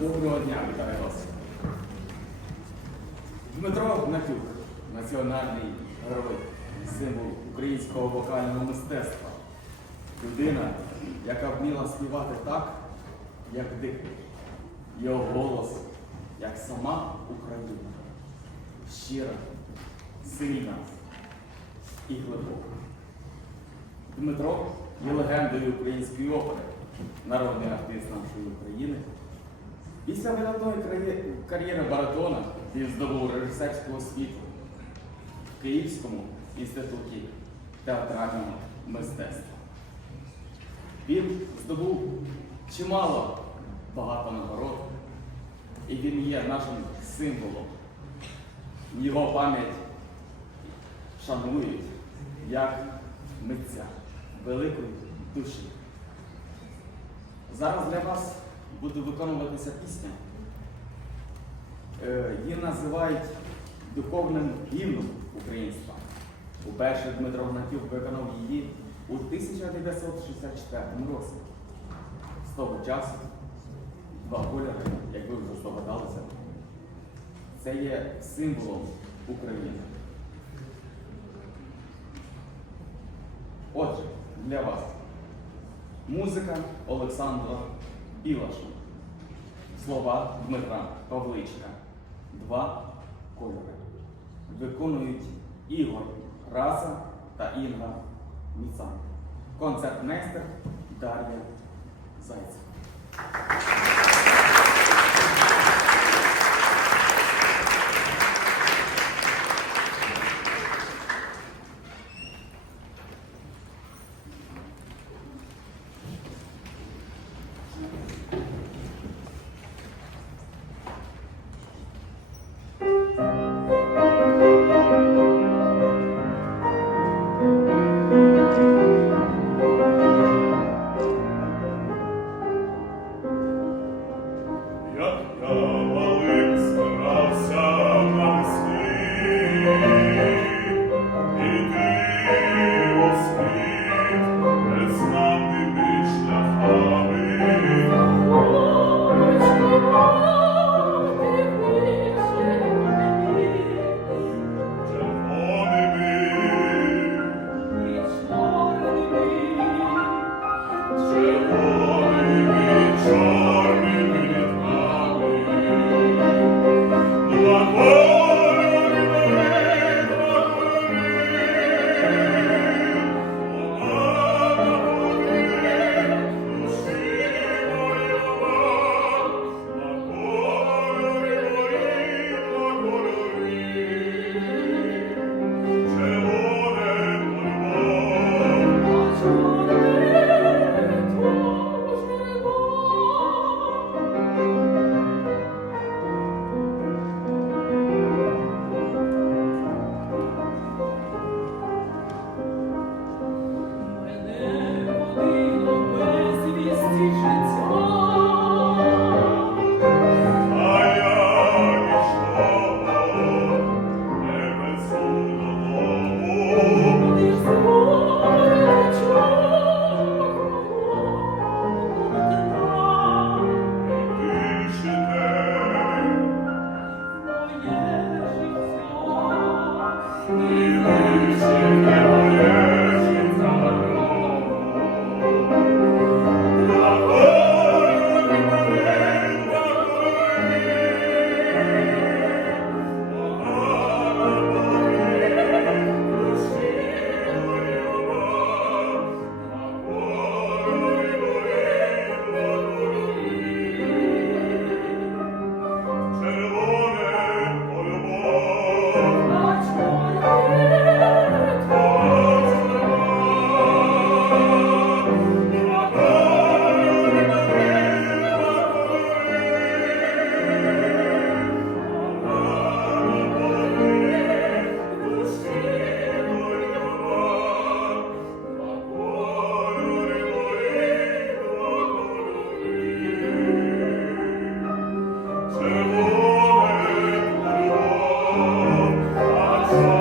Доброго дня, вітаю вас. Дмитро Гнатюк, національний герой, символ українського вокального мистецтва. Людина, яка вміла співати так, як дихає. Його голос, як сама Україна. Щира, сильна і глибока. Дмитро є легендою української опери, народний артист нашої України. Після видатної кар'єри баритона він здобув режисерську освіту в Київському інституті театрального мистецтва. Він здобув чимало багато нагород, і він є нашим символом. Його пам'ять шанують як митця великої душі. Зараз для вас буде виконуватися пісня. Е, Її називають духовним гімном українства. Уперше Дмитро Гнатюк виконав її у 1964 році. З того часу два кольори, як ви вже здогадалися, це є символом України. Отже, для вас музика Олександра Білаша, слова Дмитра Павличка, два кольори. Виконують Ігор Раса та Інга Міцан. Концертмейстер Дар'я Зайцев. Oh Lord.